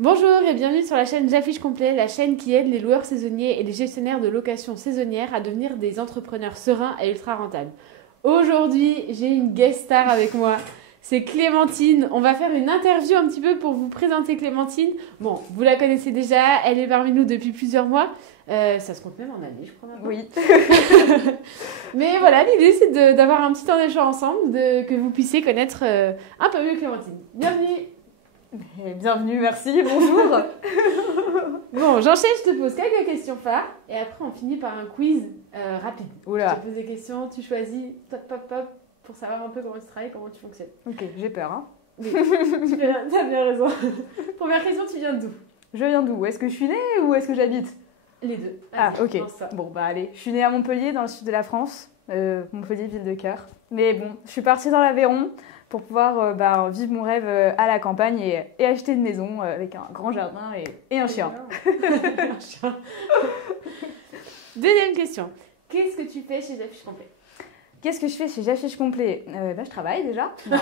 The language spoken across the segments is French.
Bonjour et bienvenue sur la chaîne J'affiche complet, la chaîne qui aide les loueurs saisonniers et les gestionnaires de location saisonnière à devenir des entrepreneurs sereins et ultra rentables. Aujourd'hui, j'ai une guest star avec moi. C'est Clémentine. On va faire une interview un petit peu pour vous présenter Clémentine. Bon, vous la connaissez déjà, elle est parmi nous depuis plusieurs mois. Ça se compte même en années, je crois maintenant. Oui. Mais voilà, l'idée c'est d'avoir un petit temps d'échange ensemble, que vous puissiez connaître un peu mieux Clémentine. Bienvenue. Bienvenue, merci, bonjour. Bon, j'enchaîne, je te pose quelques questions phares et après on finit par un quiz rapide. Oula. Je te pose des questions, tu choisis, top, pop, pop, pour savoir un peu comment tu travailles, comment tu fonctionnes. Ok, j'ai peur. Hein. Oui, t'as bien raison. Première question, tu viens d'où? Je viens d'où? Est-ce que je suis née ou est-ce que j'habite? Les deux. Ah, Vas-y, ok. lance ça. Bon, bah allez. Je suis née à Montpellier, dans le sud de la France. Montpellier, ville de cœur. Mais bon, je suis partie dans l'Aveyron pour pouvoir vivre mon rêve à la campagne et acheter une maison avec un grand jardin et un chien. Un chien. Deuxième question. Qu'est-ce que tu fais chez J'affiche complet? Qu'est-ce que je fais chez J'affiche complet? Je travaille déjà. Non.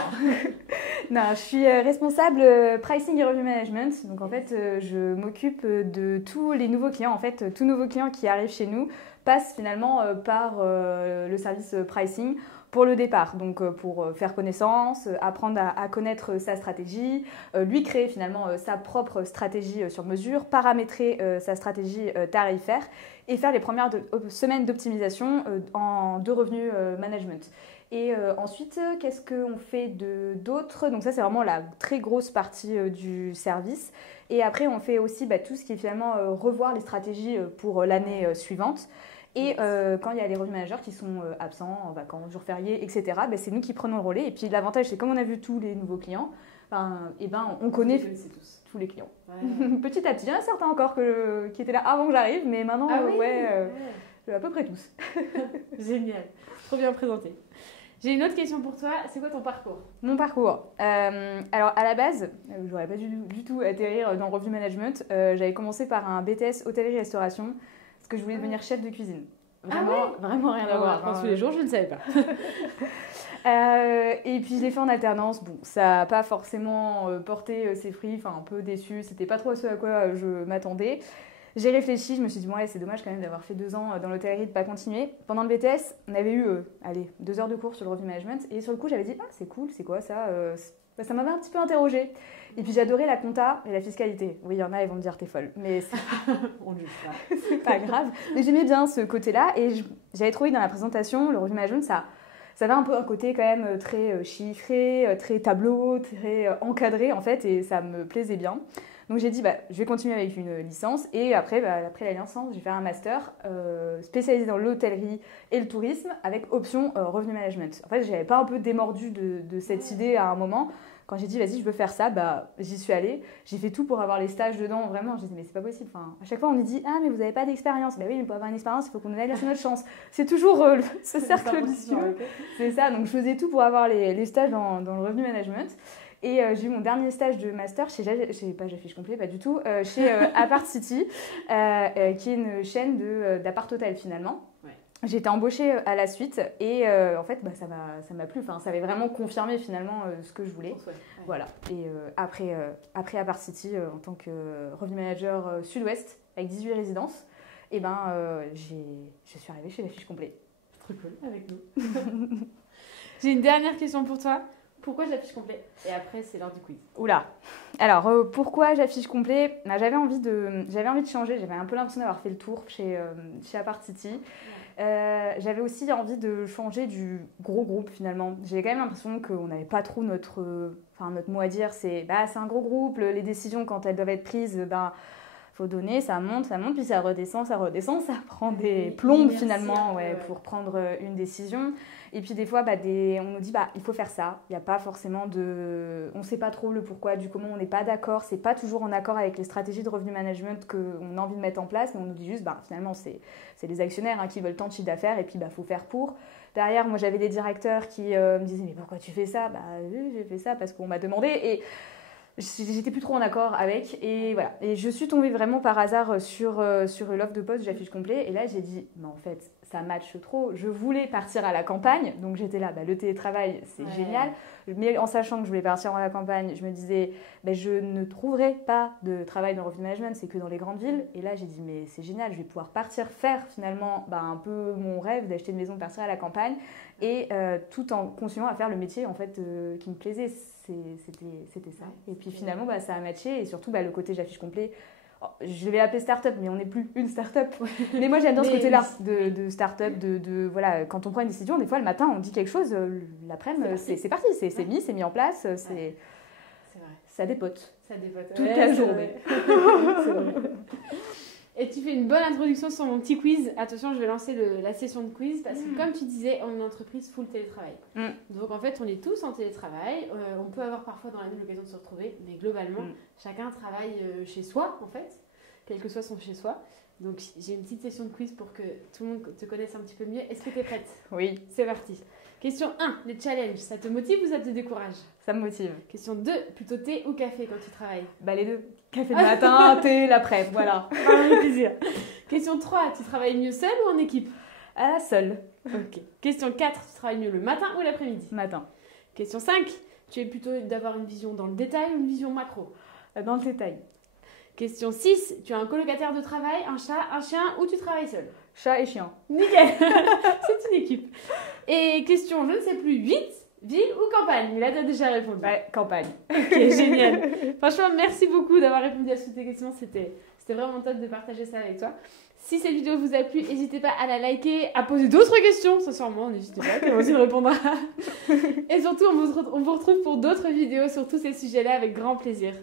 Non, je suis responsable pricing et review management. Donc en fait, je m'occupe de tous les nouveaux clients. En fait, tout nouveau client qui arrive chez nous passe finalement par le service pricing pour le départ. Donc pour faire connaissance, apprendre à connaître sa stratégie, lui créer finalement sa propre stratégie sur mesure, paramétrer sa stratégie tarifaire et faire les premières semaines d'optimisation de revenus management. Et ensuite, qu'est-ce qu'on fait d'autre? Donc ça, c'est vraiment la très grosse partie du service. Et après, on fait aussi tout ce qui est finalement revoir les stratégies pour l'année suivante. Et quand il y a les revenu managers qui sont absents, en vacances, jours fériés, etc., c'est nous qui prenons le relais. Et puis l'avantage, c'est comme on a vu tous les nouveaux clients, on connaît tous les clients. Ouais. Petit à petit, il y en a certains encore qui étaient là avant que j'arrive, mais maintenant, à peu près tous. Génial, trop bien présenté. J'ai une autre question pour toi, c'est quoi ton parcours? Mon parcours. Alors à la base, j'aurais pas du tout atterrir dans le revenu management. J'avais commencé par un BTS hôtellerie-restauration parce que je voulais devenir chef de cuisine. Vraiment rien à voir. Tous les jours, je ne savais pas. Et puis je l'ai fait en alternance. Bon, ça n'a pas forcément porté ses fruits, enfin un peu déçu. C'était pas trop ce à quoi je m'attendais. J'ai réfléchi, je me suis dit, c'est dommage quand même d'avoir fait 2 ans dans l'hôtellerie, de ne pas continuer. Pendant le BTS, on avait eu 2 heures de cours sur le revenu management. Et sur le coup, j'avais dit, c'est cool, c'est quoi ça? Ça m'avait un petit peu interrogée. Et puis j'adorais la compta et la fiscalité. Oui, il y en a, ils vont me dire, t'es folle. Mais c'est pas grave. Mais j'aimais bien ce côté-là. Et j'avais trouvé dans la présentation, le revenu management, ça avait un peu un côté quand même très chiffré, très tableau, très encadré en fait. Et ça me plaisait bien. Donc j'ai dit, je vais continuer avec une licence et après la licence, j'ai fait un master spécialisé dans l'hôtellerie et le tourisme avec option revenu management. En fait, j'avais pas un peu démordu de cette idée à un moment. Quand j'ai dit, vas-y, je veux faire ça, j'y suis allée. J'ai fait tout pour avoir les stages dedans, vraiment. J'ai dit, mais c'est pas possible. Enfin, à chaque fois, on nous dit, mais vous n'avez pas d'expérience. Oui, mais pour avoir une expérience, il faut qu'on nous laisse notre chance. C'est toujours ce cercle vicieux. C'est ça, donc je faisais tout pour avoir les stages dans le revenu management. Et j'ai eu mon dernier stage de master chez J'affiche complet, pas du tout, chez Apart City, qui est une chaîne d'appart-hôtel finalement. Ouais. J'ai été embauchée à la suite et en fait, ça m'a plu. Enfin, ça avait vraiment confirmé finalement ce que je voulais. Ouais. Voilà. Et après Apart City, en tant que revenu manager sud-ouest, avec 18 résidences, je suis arrivée chez J'affiche complet. Trop cool, avec nous. J'ai une dernière question pour toi. Pourquoi J'affiche complet? Et après, c'est l'heure du quiz. Oula. Alors, pourquoi J'affiche complet? J'avais envie de changer. J'avais un peu l'impression d'avoir fait le tour chez Apart City. Ouais. J'avais aussi envie de changer du gros groupe, finalement. J'avais quand même l'impression qu'on n'avait pas trop notre mot à dire. C'est un gros groupe. Les décisions, quand elles doivent être prises, faut donner, ça monte, puis ça redescend. Ça prend des plombes, finalement, pour prendre une décision. Et puis des fois, on nous dit, il faut faire ça. Il n'y a pas forcément on ne sait pas trop le pourquoi, du comment, on n'est pas d'accord. C'est pas toujours en accord avec les stratégies de revenu management qu'on a envie de mettre en place. Mais on nous dit juste, finalement, c'est les actionnaires qui veulent tant de chiffre d'affaires et puis faut faire pour. Derrière, moi, j'avais des directeurs qui me disaient, mais pourquoi tu fais ça? J'ai fait ça parce qu'on m'a demandé. Et j'étais plus trop en accord avec et voilà. Et je suis tombée vraiment par hasard sur l'offre de poste J'affiche complet et là j'ai dit mais en fait ça matche trop. Je voulais partir à la campagne, donc j'étais là, le télétravail, c'est génial. Mais en sachant que je voulais partir à la campagne, je me disais, je ne trouverai pas de travail dans le revenue management, c'est que dans les grandes villes. Et là, j'ai dit, mais c'est génial, je vais pouvoir partir faire finalement un peu mon rêve d'acheter une maison, de partir à la campagne, et tout en continuant à faire le métier en fait qui me plaisait. C'était ça. Et puis finalement, ça a matché, et surtout le côté j'affiche complet. Je vais l'appeler start-up, mais on n'est plus une start-up. Mais moi, j'aime bien ce côté-là de start-up, voilà, quand on prend une décision, des fois, le matin, on dit quelque chose, l'après-midi, c'est parti, c'est mis en place, c'est vrai. Ça dépote. Ça dépote. Toute la journée. C'est vrai. Et tu fais une bonne introduction sur mon petit quiz. Attention, je vais lancer la session de quiz parce que, comme tu disais, on est une entreprise full télétravail. Donc, en fait, on est tous en télétravail. On peut avoir parfois dans l'année l'occasion de se retrouver, mais globalement, chacun travaille chez soi, en fait, quel que soit son chez soi. Donc, j'ai une petite session de quiz pour que tout le monde te connaisse un petit peu mieux. Est-ce que tu es prête? Oui. C'est parti. Question 1, les challenges, ça te motive ou ça te décourage? Ça me motive. Question 2, plutôt thé ou café quand tu travailles? Les deux. Café le matin, thé l'après, voilà. Avec plaisir. Question 3, tu travailles mieux seul ou en équipe? Seule. Ok. Question 4, tu travailles mieux le matin ou l'après-midi? Matin. Question 5, tu es plutôt d'avoir une vision dans le détail ou une vision macro? Dans le détail. Question 6, tu as un colocataire de travail, un chat, un chien ou tu travailles seul? Chat et chien. Nickel. C'est une équipe. Et question, je ne sais plus, 8, ville ou campagne? Mais là, tu as déjà répondu. Campagne. Ok, génial. Franchement, merci beaucoup d'avoir répondu à toutes tes questions. C'était vraiment top de partager ça avec toi. Si cette vidéo vous a plu, n'hésitez pas à la liker, à poser d'autres questions. Sincèrement, n'hésitez pas, Clémentine aussi répondra. Et surtout, on vous retrouve pour d'autres vidéos sur tous ces sujets-là avec grand plaisir.